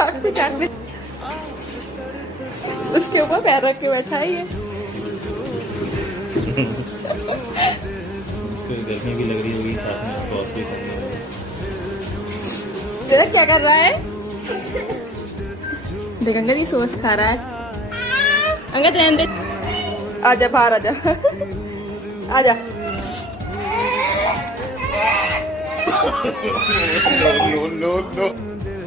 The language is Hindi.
चाकू चाकू उसके ऊपर पैर रख के बैठा है ये। गर्मी भी लग रही होगी, साथ में सॉस भी खाने में। तेरा क्या कर रहा है? देख अंगद ये सॉस खा रहा है। अंगद रहने दे। आजा बाहर आजा। आजा। No no no no.